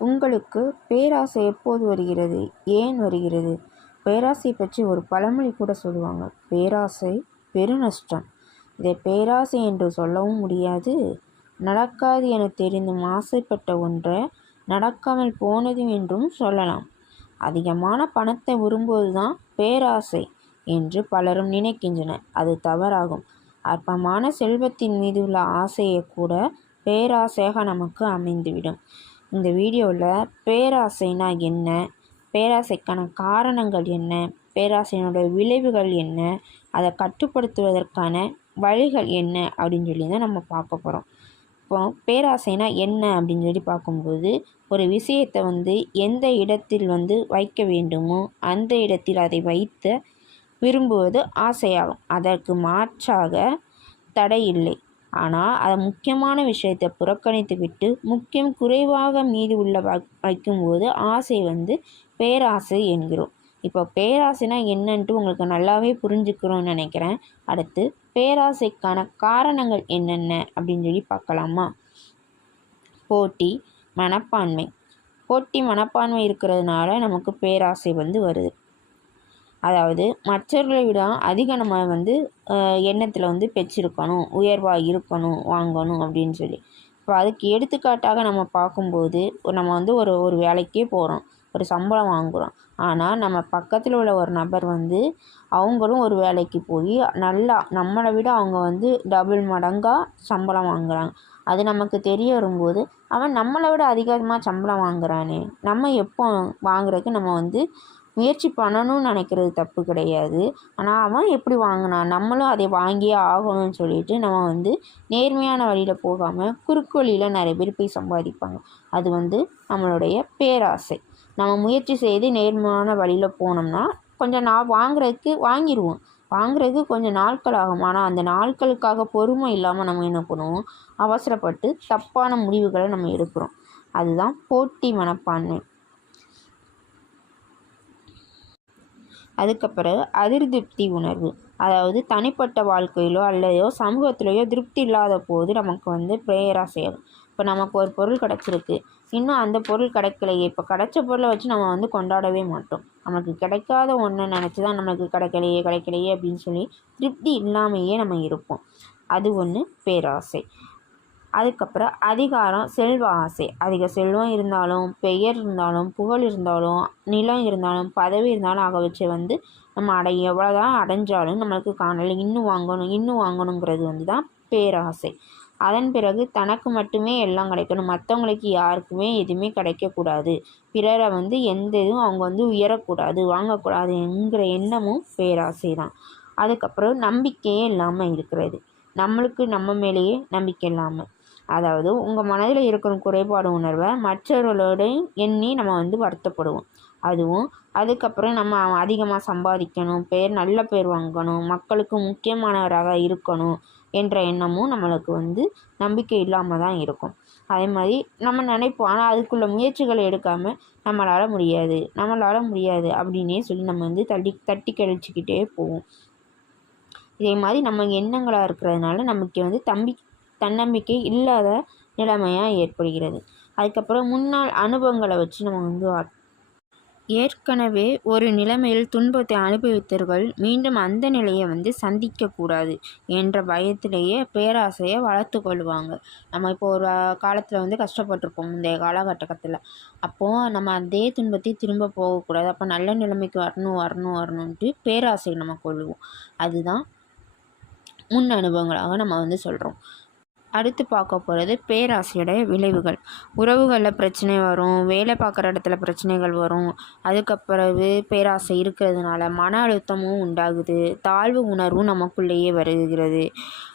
உங்களுக்கு பேராசை எப்போது வருகிறது? ஏன் வருகிறது? பேராசை பற்றி ஒரு பழமொழி கூட சொல்லுவாங்க. பேராசை பெருநஷ்டம். இதை பேராசை என்று சொல்லவும் முடியாது. நடக்காது என தெரிந்தும் ஆசைப்பட்ட ஒன்றை நடக்காமல் போனது என்றும் சொல்லலாம். அதிகமான பணத்தை விரும்புவது தான் பேராசை என்று பலரும் நினைக்கின்றனர். அது தவறாகும். அற்பமான செல்வத்தின் மீது உள்ள ஆசையை கூட பேராசையாக நமக்கு அமைந்துவிடும். இந்த வீடியோவில் பேராசைனா என்ன? பேராசைக்கான காரணங்கள் என்ன? பேராசையினுடைய விளைவுகள் என்ன? அதை கட்டுப்படுத்துவதற்கான வழிகள் என்ன? அப்படின்னு சொல்லி தான் நம்ம பார்க்க போகிறோம் இப்போ பேராசைனா என்ன அப்படின்னு சொல்லி பார்க்கும்போது ஒரு விஷயத்தை வந்து எந்த இடத்தில் வந்து வைக்க வேண்டுமோ அந்த இடத்தில் அதை வைத்து விரும்புவது ஆசையாகும். அதற்கு மாற்றாக தடை இல்லை ஆனால் அதை முக்கியமான விஷயத்தை புறக்கணித்து விட்டு முக்கியம் குறைவாக மீது உள்ள வைக்கும்போது ஆசை வந்து பேராசை என்கிறோம். இப்போ பேராசைனா என்னன்ட்டு உங்களுக்கு நல்லாவே புரிஞ்சுக்கிறோன்னு நினைக்கிறேன். அடுத்து பேராசைக்கான காரணங்கள் என்னென்ன அப்படின்னு சொல்லி பார்க்கலாமா? போட்டி மனப்பான்மை. போட்டி மனப்பான்மை இருக்கிறதுனால நமக்கு பேராசை வந்து வருது. அதாவது மற்றவர்களை விட அதிக நம்ம வந்து எண்ணத்தில் வந்து பெற்றிருக்கணும் உயர்வாக இருக்கணும் வாங்கணும் அப்படின்னு சொல்லி. இப்போ அதுக்கு எடுத்துக்காட்டாக நம்ம பார்க்கும்போது நம்ம வந்து ஒரு ஒரு வேலைக்கே போகிறோம் ஒரு சம்பளம் வாங்குகிறோம் ஆனால் நம்ம பக்கத்தில் உள்ள ஒரு நபர் வந்து அவங்களும் ஒரு வேலைக்கு போய் நல்லா நம்மளை விட அவங்க வந்து டபுள் மடங்காக சம்பளம் வாங்குகிறாங்க அது நமக்கு தெரிய வரும்போது அவன் நம்மளை விட அதிகமாக சம்பளம் வாங்குறானே. நம்ம எப்போ வாங்குறதுக்கு நம்ம வந்து முயற்சி பண்ணணும்னு நினைக்கிறது தப்பு கிடையாது. ஆனால் அவன் எப்படி வாங்கினான்? நம்மளும் அதை வாங்கியே ஆகணும்னு சொல்லிட்டு நம்ம வந்து நேர்மையான வழியில் போகாமல் குறுக்கு வழியில் நிறைய பேர் போய் சம்பாதிப்பாங்க. அது வந்து நம்மளுடைய பேராசை. நம்ம முயற்சி செய்து நேர்மையான வழியில் போனோம்னா கொஞ்சம் நான் வாங்குறதுக்கு வாங்கிடுவோம் வாங்குறதுக்கு கொஞ்சம் நாட்கள் ஆகும். ஆனால் அந்த நாட்களுக்காக பொறுமை இல்லாமல் நம்ம என்ன பண்ணுவோம்? அவசரப்பட்டு தப்பான முடிவுகளை நம்ம எடுக்கிறோம். அதுதான் போட்டி மனப்பான்மை. அதுக்கப்புறம் அதிருப்தி உணர்வு. அதாவது தனிப்பட்ட வாழ்க்கையிலோ அல்லதோ சமூகத்திலேயோ திருப்தி இல்லாத போது நமக்கு வந்து பேராசையாகும் இப்போ நமக்கு ஒரு பொருள் கிடச்சிருக்கு. இன்னும் அந்த பொருள் கிடைக்கலையே. இப்போ கிடைச்ச பொருளை வச்சு நம்ம வந்து கொண்டாடவே மாட்டோம். நமக்கு கிடைக்காத ஒன்றை நினச்சி தான் நமக்கு கிடைக்கலையே கிடைக்கலையே அப்படின்னு சொல்லி திருப்தி இல்லாமையே நம்ம இருப்போம். அது ஒன்று பேராசை. அதுக்கப்புறம் அதிகாரம் செல்வ ஆசை. அதிக செல்வம் இருந்தாலும் பெயர் இருந்தாலும் புகழ் இருந்தாலும் நிலம் இருந்தாலும் பதவி இருந்தாலும் ஆக வச்சு வந்து நம்ம அடை எவ்வளோ தான் அடைஞ்சாலும் நம்மளுக்கு காணலை இன்னும் வாங்கணும் இன்னும் வாங்கணுங்கிறது வந்து தான் பேராசை. அதன் பிறகு தனக்கு மட்டுமே எல்லாம் கிடைக்கணும். மற்றவங்களுக்கு யாருக்குமே எதுவுமே கிடைக்கக்கூடாது. பிறரை வந்து எந்த இதுவும் அவங்க வந்து உயரக்கூடாது வாங்கக்கூடாதுங்கிற எண்ணமும் பேராசை தான் அதுக்கப்புறம் நம்பிக்கையே இல்லாமல் இருக்கிறது. நம்மளுக்கு நம்ம மேலேயே நம்பிக்கை இல்லாமல் அதாவது உங்கள் மனதில் இருக்கிற குறைபாடு உணர்வை மற்றவர்களோடையும் எண்ணி நம்ம வந்து வருத்தப்படுவோம். அதுவும் அதுக்கப்புறம் நம்ம அதிகமாக சம்பாதிக்கணும் பேர் நல்ல பேர் வாங்கணும் மக்களுக்கு முக்கியமானவராக இருக்கணும் என்ற எண்ணமும் நம்மளுக்கு வந்து நம்பிக்கை இல்லாமல் தான் இருக்கும். அதே மாதிரி நம்ம நினைப்போம் ஆனால் அதுக்குள்ள முயற்சிகளை எடுக்காமல் நம்மளால் முடியாது நம்மளால் முடியாது அப்படின்னே சொல்லி நம்ம வந்து தள்ளி தட்டி கழிச்சிக்கிட்டே போவோம். இதே மாதிரி நம்ம எண்ணங்களாக இருக்கிறதுனால நமக்கு வந்து தம்பி தன்னம்பிக்கை இல்லாத நிலைமையாக ஏற்படுகிறது. அதுக்கப்புறம் முன்னாள் அனுபவங்களை வச்சு நம்ம வந்து ஏற்கனவே ஒரு நிலைமையில் துன்பத்தை அனுபவித்தவர்கள் மீண்டும் அந்த நிலையை வந்து சந்திக்கக்கூடாது என்ற பயத்திலேயே பேராசையை வளர்த்து கொள்வாங்க. நம்ம இப்போ ஒரு காலத்தில் வந்து கஷ்டப்பட்டிருப்போம் முந்தைய காலகட்டத்தில் அப்போது நம்ம அதே துன்பத்தை திரும்ப போகக்கூடாது. அப்போ நல்ல நிலைமைக்கு வரணும் வரணும் வரணுன்ட்டு பேராசை நம்ம கொள்வோம். அதுதான் முன் அனுபவங்களாக நம்ம வந்து சொல்கிறோம் அடுத்து பார்க்க போகிறது பேராசையுடைய விளைவுகள். உறவுகளில் பிரச்சனை வரும் வேலை பார்க்குற இடத்துல பிரச்சனைகள் வரும். அதுக்கப்பிறகு பேராசை இருக்கிறதுனால மன அழுத்தமும் உண்டாகுது. தாழ்வு உணர்வும் நமக்குள்ளேயே வருகிறது.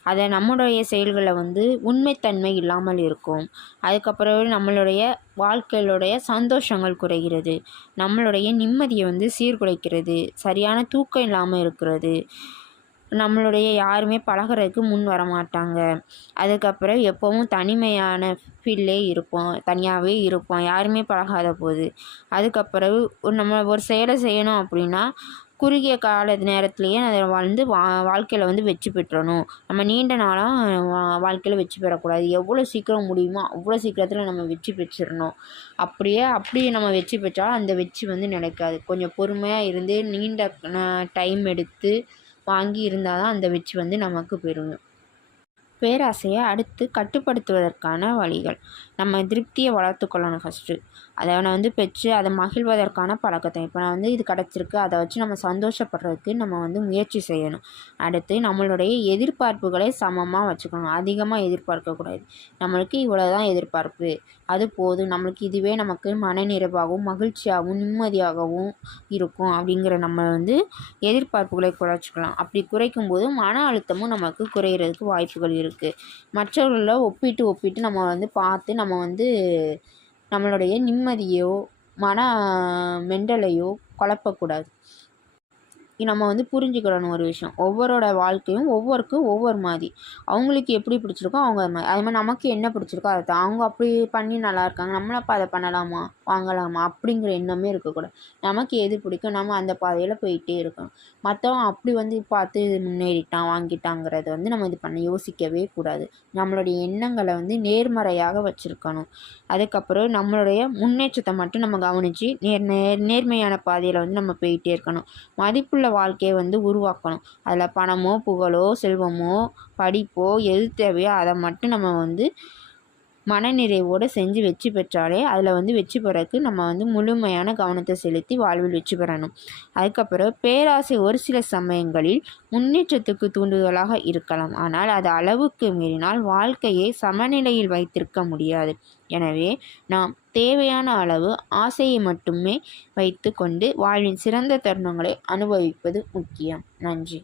அதை நம்முடைய செயல்களை வந்து உண்மைத்தன்மை இல்லாமல் இருக்கும். அதுக்கப்புறம் நம்மளுடைய வாழ்க்கையிலுடைய சந்தோஷங்கள் குறைகிறது. நம்மளுடைய நிம்மதியை வந்து சீர்குலைக்கிறது. சரியான தூக்கம் இல்லாமல் இருக்கிறது. நம்மளுடைய யாருமே பழகுறதுக்கு முன் வர மாட்டாங்க அதுக்கப்புறம் எப்போவும் தனிமையான ஃபீல்லே இருப்போம். தனியாகவே இருப்போம். யாருமே பழகாத போது. அதுக்கப்புறம் நம்ம ஒரு செயலை செய்யணும் அப்படின்னா குறுகிய கால நேரத்துலேயே அதை வந்து வா வாழ்க்கையில் வந்து வெற்றி பெற்றணும். நம்ம நீண்ட நாளாக வா வாழ்க்கையில் வெற்றி பெறக்கூடாது. எவ்வளோ சீக்கிரம் முடியுமோ அவ்வளோ சீக்கிரத்தில் நம்ம வெற்றி பெற்றிடணும். அப்படியே அப்படியே நம்ம வெற்றி பெற்றாலும் அந்த வெற்றி வந்து நினைக்காது கொஞ்சம் பொறுமையாக இருந்து நீண்ட டைம் எடுத்து வாங்கி இருந்தால் தான் அந்த வெற்றி வந்து நமக்கு பெறும் பேராசையை அடுத்து கட்டுப்படுத்துவதற்கான வழிகள். நம்ம திருப்தியை வளர்த்துக்கொள்ளணும் ஃபஸ்ட்டு அதை அவனை வந்து பெற்று அதை மகிழ்வதற்கான பழக்கத்தை. இப்போ நான் வந்து இது கிடச்சிருக்கு. அதை வச்சு நம்ம சந்தோஷப்படுறதுக்கு நம்ம வந்து முயற்சி செய்யணும். அடுத்து நம்மளுடைய எதிர்பார்ப்புகளை சமமாக வச்சுக்கணும். அதிகமாக எதிர்பார்க்கக்கூடாது நம்மளுக்கு இவ்வளோ தான் எதிர்பார்ப்பு. அது போதும். நம்மளுக்கு இதுவே நமக்கு மனநிறைவாகவும் மகிழ்ச்சியாகவும் நிம்மதியாகவும் இருக்கும் அப்படிங்கிற நம்ம வந்து எதிர்பார்ப்புகளை குறைச்சிக்கலாம். அப்படி குறைக்கும் போது மன அழுத்தமும் நமக்கு குறையிறதுக்கு வாய்ப்புகள் இருக்குது மற்றவர்களில் ஒப்பிட்டு ஒப்பிட்டு நம்ம வந்து பார்த்து நம்ம வந்து நம்மளுடைய நிம்மதியோ மன மெண்டலையோ குழப்பக்கூடாது. நம்ம வந்து புரிஞ்சுக்கிடணும் ஒரு விஷயம். ஒவ்வொருவரோட வாழ்க்கையும் ஒவ்வொருக்கும் ஒவ்வொரு மாதிரி. அவங்களுக்கு எப்படி பிடிச்சிருக்கோ அவங்க அது மாதிரி. அது மாதிரி நமக்கு என்ன பிடிச்சிருக்கோ அதை தான். அவங்க அப்படி பண்ணி நல்லா இருக்காங்க. நம்மளும் அப்போ அதை பண்ணலாமா? வாங்கலாமா? அப்படிங்கிற எண்ணமே இருக்கக்கூடாது. நமக்கு எது பிடிக்கும் நம்ம அந்த பாதையில் போயிட்டே இருக்கணும். மற்றவங்க அப்படி வந்து பார்த்து முன்னேறிட்டான் வாங்கிட்டாங்கிறத வந்து நம்ம இது பண்ண யோசிக்கவே கூடாது. நம்மளுடைய எண்ணங்களை வந்து நேர்மறையாக வச்சுருக்கணும். அதுக்கப்புறம் நம்மளுடைய முன்னேற்றத்தை மட்டும் நம்ம கவனித்து நேர் நேர் நேர்மையான பாதையில் வந்து நம்ம போயிட்டே இருக்கணும். மதிப்புள்ள வாழ்க்கையை வந்து உருவாக்கணும். அதில் பணமோ புகழோ செல்வமோ படிப்போ எது தேவையோ அதை மட்டும் நம்ம வந்து மனநிறைவோடு செஞ்சு வெற்றி பெற்றாலே அதில் வந்து வெற்றி பெறக்கு நம்ம வந்து முழுமையான கவனத்தை செலுத்தி வாழ்வில் வெற்றி பெறணும். அதுக்கப்புறம் பேராசை ஒரு சில சமயங்களில் முன்னேற்றத்துக்கு தூண்டுதலாக இருக்கலாம். ஆனால் அது அளவுக்கு மீறினால் வாழ்க்கையை சமநிலையில் வைத்திருக்க முடியாது. எனவே நாம் தேவையான அளவு ஆசையை மட்டுமே வைத்து கொண்டு வாழ்வின் சிறந்த தருணங்களை அனுபவிப்பது முக்கியம். நன்றி.